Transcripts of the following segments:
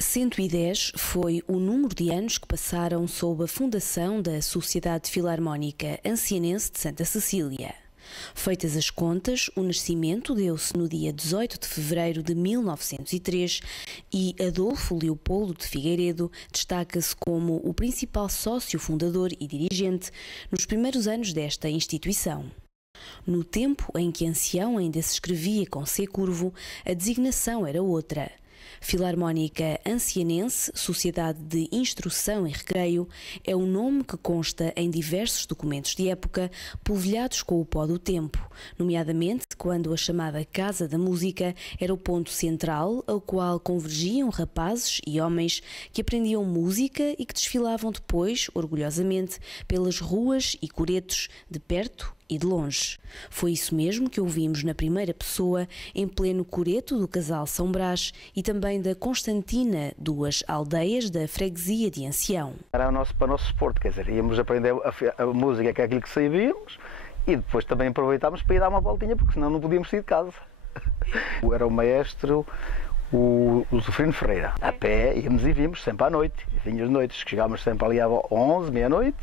110 foi o número de anos que passaram sob a fundação da Sociedade Filarmónica Ancianense de Santa Cecília. Feitas as contas, o nascimento deu-se no dia 18 de fevereiro de 1903 e Adolfo Leopoldo de Figueiredo destaca-se como o principal sócio fundador e dirigente nos primeiros anos desta instituição. No tempo em que ancião ainda se escrevia com C curvo, a designação era outra. Filarmónica Ancianense, Sociedade de Instrução e Recreio, é o nome que consta em diversos documentos de época, polvilhados com o pó do tempo, nomeadamente quando a chamada Casa da Música era o ponto central ao qual convergiam rapazes e homens que aprendiam música e que desfilavam depois, orgulhosamente, pelas ruas e coretos, de perto e de longe. Foi isso mesmo que ouvimos na primeira pessoa, em pleno coreto do casal São Brás e também da Constantina, duas aldeias da freguesia de Ancião. Era para o nosso suporte, quer dizer, íamos aprender a música, que é aquilo que sabíamos, e depois também aproveitámos para ir dar uma voltinha, porque senão não podíamos sair de casa. Era o maestro, o Sofrino Ferreira. A pé íamos e vimos sempre à noite, vinhas noites, que chegávamos sempre ali às 11, meia-noite,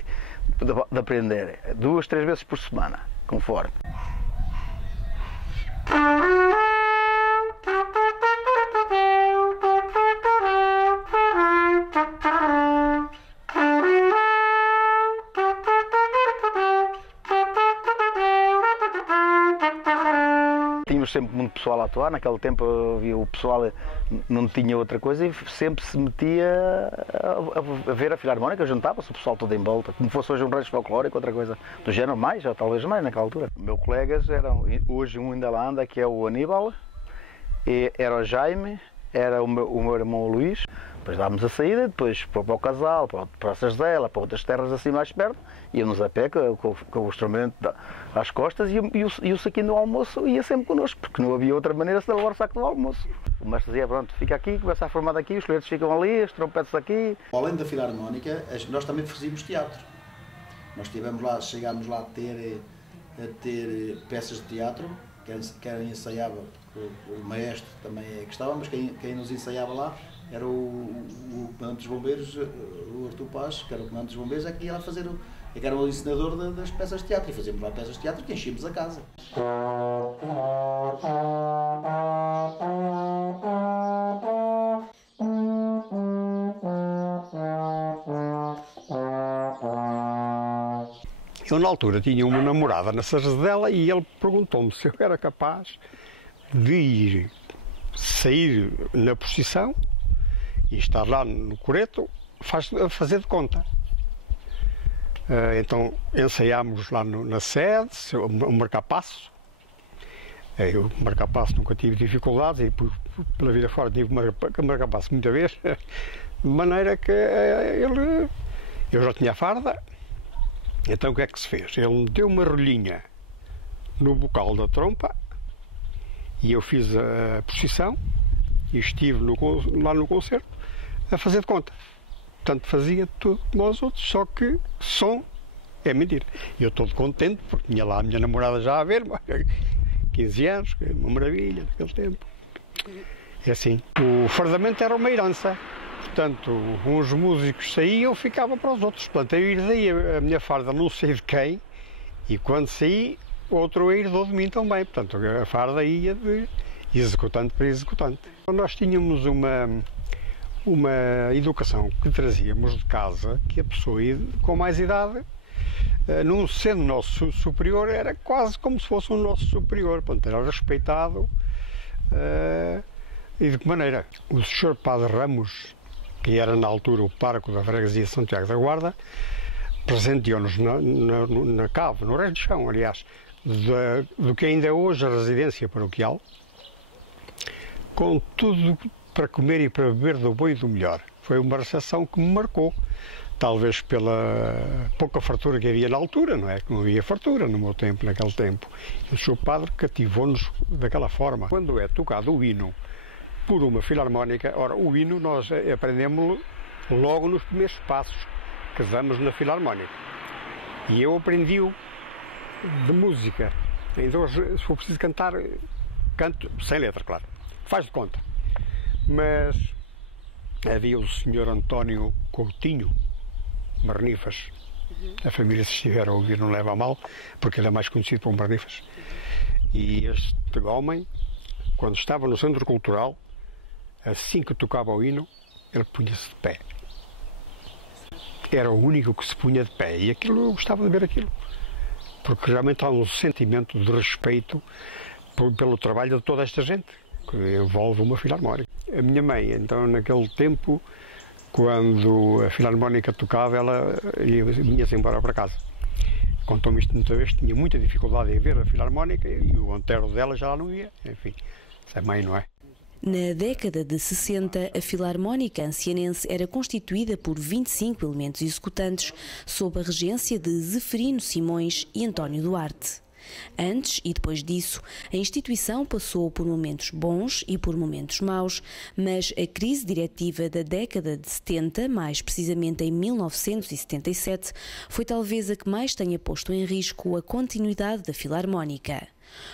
de aprender 2, 3 vezes por semana, conforme. Tínhamos sempre muito pessoal a atuar, naquele tempo havia o pessoal, não tinha outra coisa e sempre se metia a ver a Filarmónica, juntava-se o pessoal todo em volta, como fosse hoje um rancho folclórico, outra coisa do género, mais, ou talvez mais naquela altura. Meus colegas eram, hoje um ainda lá anda, que é o Aníbal, era o Jaime, era o meu irmão Luís. Depois dávamos a saída, depois para o Casal, para a Sazela, para outras terras assim mais perto, íamos a pé com o instrumento às costas e o saquinho do almoço ia sempre connosco, porque não havia outra maneira de levar o saco do almoço. O mestre dizia, pronto, fica aqui, começa a formar daqui, os clientes ficam ali, os trompetes aqui. Além da Filarmónica, nós também fazíamos teatro. Nós chegámos lá a ter peças de teatro, quem ensaiava, o maestro também é que estava, mas quem nos ensaiava lá era o comandante dos bombeiros, o Artur Paz, que era o comandante dos bombeiros, é que ia lá fazer, que era o ensinador das peças de teatro, e fazíamos lá peças de teatro que enchíamos a casa. Eu, na altura, tinha uma namorada na Sazela e ele perguntou-me se eu era capaz de sair na procissão e estar lá no coreto a fazer de conta. Então ensaiámos lá na sede, o marca-passo. Eu, marca-passo, nunca tive dificuldades e pela vida fora tive marca-passo muita vez, de maneira que eu já tinha a farda. Então o que é que se fez? Ele me deu uma rolinha no bocal da trompa e eu fiz a procissão e estive lá no concerto a fazer de conta. Portanto, fazia tudo como os outros, só que som é mentira. E eu estou contente porque tinha lá a minha namorada já a ver-me, 15 anos, uma maravilha naquele tempo. É assim. O fardamento era uma herança. Portanto, uns músicos saíam, eu ficava para os outros. Portanto, eu herdei a minha farda não sei de quem, e quando saí, outro herdou de mim também. Portanto, a farda ia de executante para executante. Nós tínhamos uma educação que trazíamos de casa, que a pessoa com mais idade, não sendo nosso superior, era quase como se fosse um nosso superior. Portanto, era respeitado. E de que maneira? O Sr. Padre Ramos, que era na altura o pároco da freguesia de São Tiago da Guarda, presenteou-nos na cave, no resto de chão, aliás, do que ainda é hoje a residência paroquial, com tudo para comer e para beber do bom e do melhor. Foi uma recepção que me marcou, talvez pela pouca fartura que havia na altura, não é? Que não havia fartura no meu tempo, naquele tempo. E o Sr. Padre cativou-nos daquela forma. Quando é tocado o hino por uma filarmónica, ora, o hino nós aprendemos logo nos primeiros passos que damos na filarmónica. E eu aprendi-o de música. Então, se for preciso cantar, canto sem letra, claro. Faz de conta. Mas havia o senhor António Coutinho Marnifas. A família, se estiver a ouvir, não leva a mal, porque ele é mais conhecido por Marnifas. E este homem, quando estava no Centro Cultural, assim que tocava o hino, ele punha-se de pé. Era o único que se punha de pé. E aquilo, eu gostava de ver aquilo. Porque realmente há um sentimento de respeito pelo trabalho de toda esta gente, que envolve uma filarmónica. A minha mãe, então, naquele tempo, quando a filarmónica tocava, ela vinha-se embora para casa. Contou-me isto muitas vezes, tinha muita dificuldade em ver a filarmónica e o antero dela já lá não ia. Enfim, isso é mãe, não é? Na década de 60, a Filarmónica Ancianense era constituída por 25 elementos executantes sob a regência de Zeferino Simões e António Duarte. Antes e depois disso, a instituição passou por momentos bons e por momentos maus, mas a crise diretiva da década de 70, mais precisamente em 1977, foi talvez a que mais tenha posto em risco a continuidade da Filarmónica.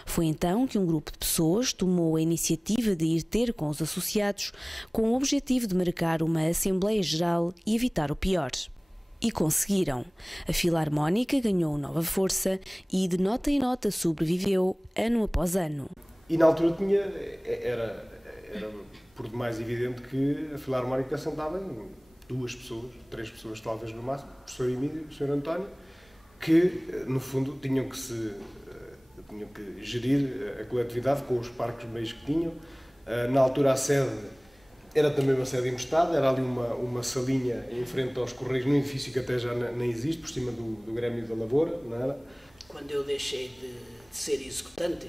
Foi então que um grupo de pessoas tomou a iniciativa de ir ter com os associados com o objetivo de marcar uma Assembleia Geral e evitar o pior. E conseguiram. A Filarmónica ganhou nova força e de nota em nota sobreviveu ano após ano. E na altura era por demais evidente que a Filarmónica assentava em 2 pessoas, 3 pessoas talvez no máximo, o professor Emílio e o Sr. António, que no fundo tinham que gerir a coletividade com os parcos meios que tinham. Na altura a sede era também uma sede emprestada, era ali uma salinha em frente aos Correios, num edifício que até já nem existe, por cima do Grêmio da Lavoura, não era? Quando eu deixei de ser executante,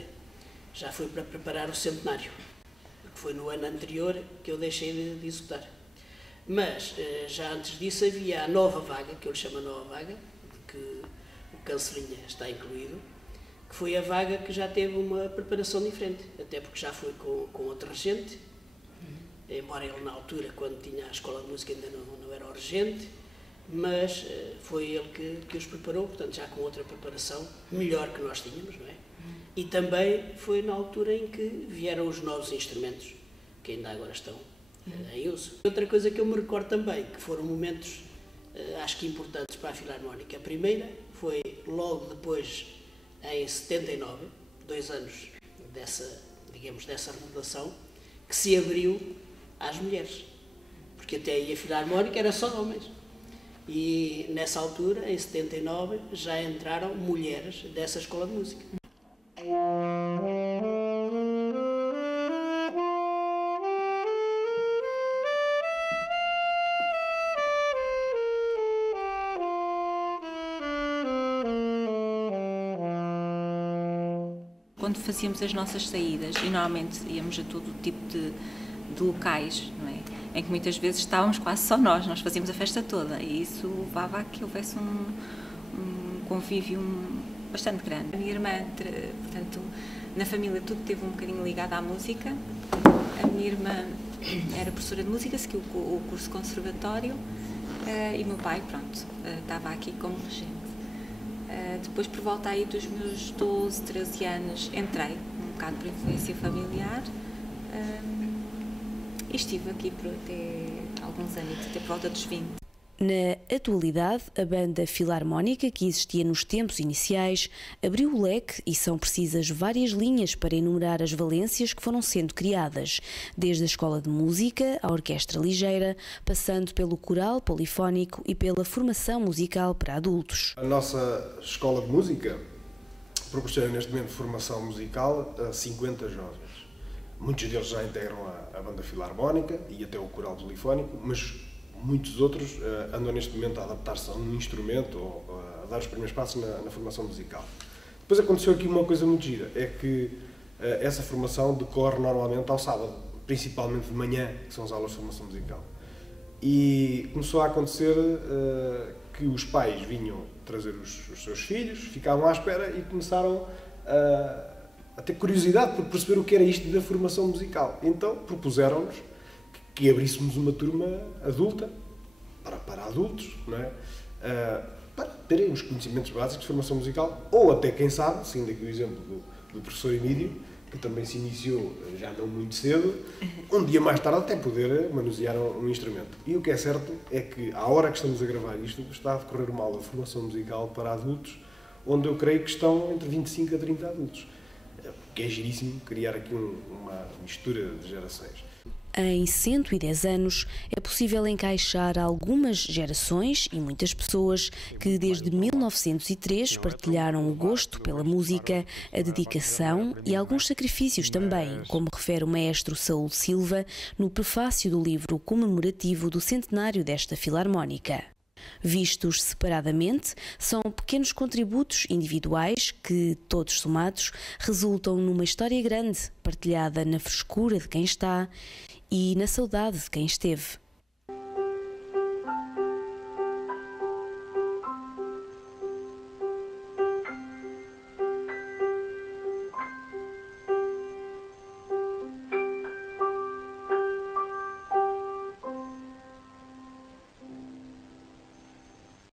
já foi para preparar o centenário, porque foi no ano anterior que eu deixei de executar. Mas, já antes disso, havia a nova vaga, que eu lhe chamo a nova vaga, que o Cancelinha está incluído, que foi a vaga que já teve uma preparação diferente, até porque já foi com outro regente, embora ele na altura, quando tinha a Escola de Música, ainda não era o regente, mas foi ele que os preparou, portanto já com outra preparação, melhor que nós tínhamos, não é? E também foi na altura em que vieram os novos instrumentos, que ainda agora estão em uso. Outra coisa que eu me recordo também, que foram momentos, acho que importantes para a Filarmónica. A primeira foi logo depois, em 79, 2 anos dessa remodelação, que se abriu às mulheres, porque até aí a Filarmónica era só de homens. E nessa altura, em 79, já entraram mulheres dessa escola de música. Quando fazíamos as nossas saídas, e normalmente íamos a todo tipo de locais, não é? Em que muitas vezes estávamos quase só nós fazíamos a festa toda, e isso levava a que houvesse um convívio bastante grande. A minha irmã, portanto, na família tudo esteve um bocadinho ligado à música. A minha irmã era professora de música, seguiu o curso conservatório, e o meu pai, pronto, estava aqui como regente. Depois, por volta aí dos meus 12, 13 anos, entrei, um bocado por influência familiar, e estive aqui por até alguns anos, até por volta dos 20. Na atualidade, a banda filarmónica, que existia nos tempos iniciais, abriu o leque e são precisas várias linhas para enumerar as valências que foram sendo criadas, desde a escola de música, à orquestra ligeira, passando pelo coral polifónico e pela formação musical para adultos. A nossa escola de música proporciona neste momento formação musical a 50 jovens. Muitos deles já integram a banda filarmónica e até o coral polifónico, mas muitos outros andam neste momento a adaptar-se a um instrumento ou a dar os primeiros passos na formação musical. Depois aconteceu aqui uma coisa muito gira, é que essa formação decorre normalmente ao sábado, principalmente de manhã, que são as aulas de formação musical. E começou a acontecer que os pais vinham trazer os seus filhos, ficavam à espera e começaram a ter curiosidade por perceber o que era isto da formação musical. Então propuseram-nos que abríssemos uma turma adulta, para adultos, não é? Para terem os conhecimentos básicos de formação musical, ou até, quem sabe, seguindo aqui o exemplo do professor Emílio, que também se iniciou já não muito cedo, um dia mais tarde até poder manusear um instrumento. E o que é certo é que, à hora que estamos a gravar isto, está a decorrer uma aula de formação musical para adultos, onde eu creio que estão entre 25 a 30 adultos. Que é giríssimo criar aqui uma mistura de gerações. Em 110 anos é possível encaixar algumas gerações e muitas pessoas que desde 1903 partilharam o gosto pela música, a dedicação e alguns sacrifícios também, como refere o maestro Saúl Silva no prefácio do livro comemorativo do centenário desta Filarmónica. Vistos separadamente, são pequenos contributos individuais que, todos somados, resultam numa história grande, partilhada na frescura de quem está e na saudade de quem esteve.